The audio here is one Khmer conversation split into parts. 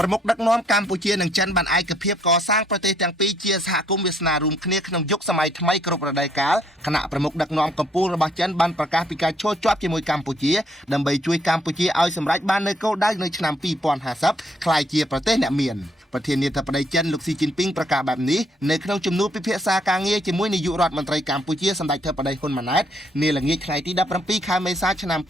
ប្រមុខដឹកនាំកម្ពុជានិងចិនបានឯកភាពកសាងប្រទេសទាំងពីរជាសហគមន៍វាសនារួមគ្នាក្នុងយុគសម័យថ្មីគ្រប់រដូវកាលគណៈប្រមុខដឹកនាំកម្ពុជារបស់ចិនបានប្រកាសពីការឈរជាប់ជាមួយកម្ពុជាដើម្បីជួយកម្ពុជាឲ្យសម្រេចបាននូវគោលដៅនៅឆ្នាំ2050ក្លាយជាប្រទេសអ្នកមានប្រធានាធិបតីចិនលោកស៊ីជីនពីងប្រកាសបែបនេះនៅក្នុងជំនួបពិភាក្សាការងារជាមួយនាយករដ្ឋមន្ត្រីកម្ពុជាសម្ដេចធិបតីហ៊ុនម៉ាណែតនាល្ងាចថ្ងៃទី17ខែមេសាឆ្នាំ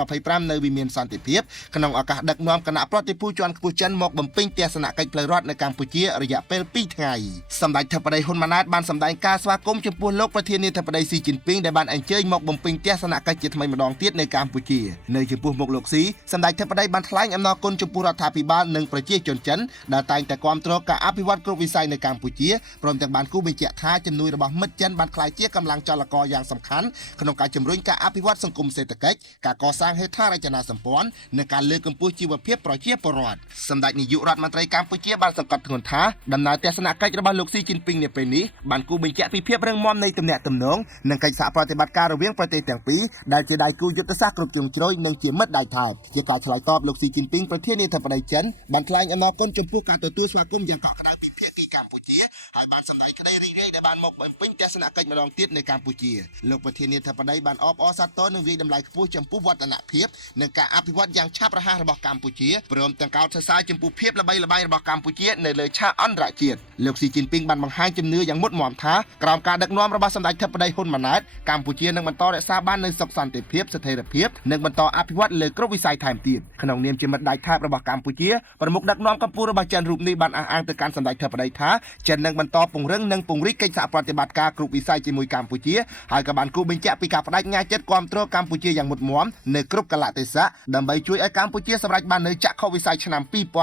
2025នៅវិមានសន្តិភាពក្នុងឱកាសដឹកនាំគណៈប្រតិភូជាន់ខ្ពស់ចិនមកបំពេញទស្សនកិច្ចផ្លូវរដ្ឋនៅកម្ពុជារយៈពេល2ថ្ងៃសម្ដេចធិបតីហ៊ុនម៉ាណែតបានសម្ដែងការស្វាគមន៍ចំពោះលោកប្រធានាធិបតីស៊ីជីនពីងដែលបានអញ្ជើញមកបំពេញទស្សនកិច្ចជាថ្មីម្ដងទៀតនៅកម្ពុជានៅចំពោះមុខលោកស៊ីសម្ដេចធិបតីបានថ្លែងអំណរគុណចំពោះរដ្ឋាភិបាលនិងប្រជាជនចិនដែលតែងតែគាំទ្រការអភិវឌ្ឍគ្រប់វិស័យនៅកម្ពុជាព្រមទាំងបានគូបញ្ជាក់ថាជំនួយរបស់មិត្តចិនបានក្លាយជាកម្លាំងចលករយ៉ាងសំខាន់ក្នុងការជំរុញការអភិវឌ្ឍសង្គមសេដ្ឋកិច្ចការកសាងហេដ្ឋារចនាសម្ព័ន្ធនិងការលើកកម្ពស់ជីវភាពប្រជាពលរដ្ឋសម្ដេចនាយករដ្ឋមន្ត្រីកម្ពុជាបានសង្កត់ធ្ងន់ថាដំណើរទស្សនកិច្ចរបស់លោកស៊ីជីនពីងនាពេលនេះបានគូបញ្ជាក់ពីភាពរឹងមាំនៃទំនាក់ទំនងនិងកិច្ចសហប្រតិបត្តិការរវាងប្រទេសទាំងពីរដែលជាដៃគូយុទ្ធសាស្ត្រគ្រប់ជ្រុងជ្រោយនិងជាមិត្តដៃថែបជាការឆ្លើយតបលោកស៊ីជីនពីងប្រធានាធិបតីចិនបានថ្លែងអំណរគុណចំពោះការទទួលស្វាគមន៍យ៉ាងកក់ក្ដៅពីភាគីកម្ពុជាហើយបានសម្ដែងក្តីរីករាយដែលបានមកបំពេញទស្សនកិច្ចម្ដងទៀតនៅកម្ពុជាលោកប្រធានាធិបតីបានអបអរសាទរនិងវាយតម្លៃខ្ពស់ចំពោះវឌ្ឍនភាពនិងការអភិវឌ្ឍយ៉ាងឆាប់រហ័សរបស់កម្ពុជាព្រមទាំងកោតសរសើរចំពោះភាពល្បីល្បាញរបស់កម្ពុជានៅលើឆាកអន្តរជាតិលោកស៊ីជីនពីងបានបង្ហាញជំនឿយ៉ាងមុតមាំថាក្រោមការដឹកនាំរបស់សម្ដេចធិបតីហ៊ុនម៉ាណែតកម្ពុជានឹងបន្តរក្សាបាននូវសុខសន្តិភាពស្ថិរភាពនិងបន្តអភិវឌ្ឍលើគ្រប់វិស័យថែមទៀតក្នុងនាមជាមិត្តដៃថែបរបស់កម្ពុជាប្រមុខដឹកនាំកម្ពុជារបស់ចិនរូបនេះបានអះអាងទៅកាន់សម្ដេចធិបតីថាចិននឹងបន្តពង្រឹងនិងពង្រីកកិច្ចសហប្រតិបត្តិការគ្រប់វិស័យជាមួយកម្ពុជាហើយក៏បានគូបញ្ជាក់ពីការបដិញ្ញាចិត្តគាំទ្រកម្ពុជាយ៉ាងមុតមាំនៅគ្រប់កាលៈទេសៈដើម្បីជួយឲ្យកម្ពុជាសម្រេចបាននូវចក្ខុវិស័យឆ្នាំ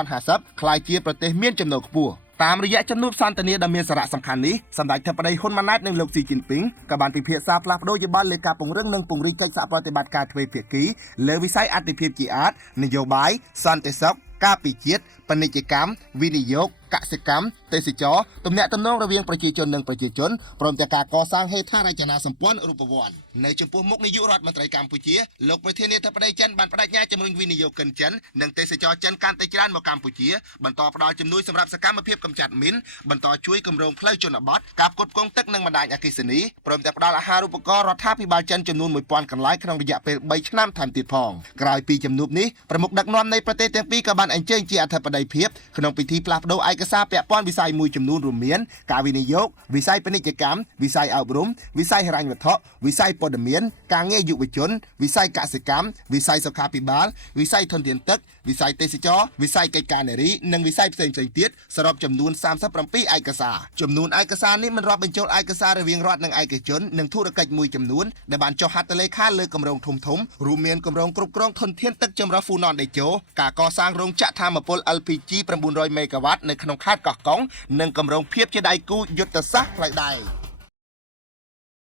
2050ក្លាយជាប្រទេសមានចំណូលខ្ពស់តាមរយៈជំនួបសន្ទនាដ៏មានសារៈសំខាន់នេះសម្ដេចធិបតីហ៊ុនម៉ាណែតនិងលោកស៊ីជីនពីងក៏បានពិភាក្សាផ្លាស់ប្ដូរយោបល់លើការពង្រឹងនិងពង្រីកកិច្ចសហប្រតិបត្តិការទ្វេភាគីលើវិស័យអធិភាពជាអាតនយោបាយសន្តិសុខការពិជាតិពាណិជ្ជកម្មវិនិយោគកសិកម្មទេសចរទំនាក់ទំនងរវាងប្រជាជននិងប្រជាជនព្រមទាំងការកសាងហេដ្ឋារចនាសម្ព័ន្ធរូបវ័ន្តនៅចំពោះមុខនាយករដ្ឋមន្ត្រីកម្ពុជាលោកប្រធានាធិបតីចិនបានបដិញ្ញាជំរុញវិនិយោគិនចិននិងទេសចរចិនកាន់តែច្រើនមកកម្ពុជាបន្តផ្ដល់ជំនួយសម្រាប់សកម្មភាពកម្ចាត់មីនបន្តជួយគម្រោងផ្លូវជនបទការផ្គត់ផ្គង់ទឹកនិងបណ្ដាញអគ្គិសនីព្រមទាំងផ្ដល់អាហារូបករណ៍រដ្ឋាភិបាលចិនចំនួន 1000 កន្លែងក្នុងរយៈពេល3ឆ្នាំថែមទៀតផងក្រោយពីជំនួបនេះប្រមុខដឹកនាំនៃប្រទេសទាំងពីរក៏បានអញ្ជើញជាអធិបតីភាពក្នុងពិធីផ្លាស់ប្ដូរឯកសារពាក់ព័ន្ធវិស័យមួយចំនួនរួមមានការវិនិយោគវិស័យពាណិជ្ជកម្មវិស័យអប់រំវិស័យហិរញ្ញវត្ថុវិស័យព័ត៌មានការងារយុវជនវិស័យកសិកម្មវិស័យសុខាភិបាលវិស័យធនធានទឹកវិស័យទេសចរវិស័យកិច្ចការនារីនិងវិស័យផ្សេងៗទៀតសរុបចំនួន37ឯកសារចំនួនឯកសារនេះមិនរាប់បញ្ចូលឯកសាររវាងរដ្ឋនិងឯកជននិងធុរកិច្ចមួយចំនួនដែលបានចុះហត្ថលេខាលើគម្រោងធំៗរួមមានគម្រោងគ្រប់គ្រងធនធានទឹកចម្រោះហ្វូណនដេជោការកសាងរោងចក្រថាមពល LPG 900 មេហ្គាវ៉ាត់នៅក្នុងខេត្តកោះកុងនិងគម្រោងភាពជាដៃគូយុទ្ធសាស្ត្រផ្លូវដែក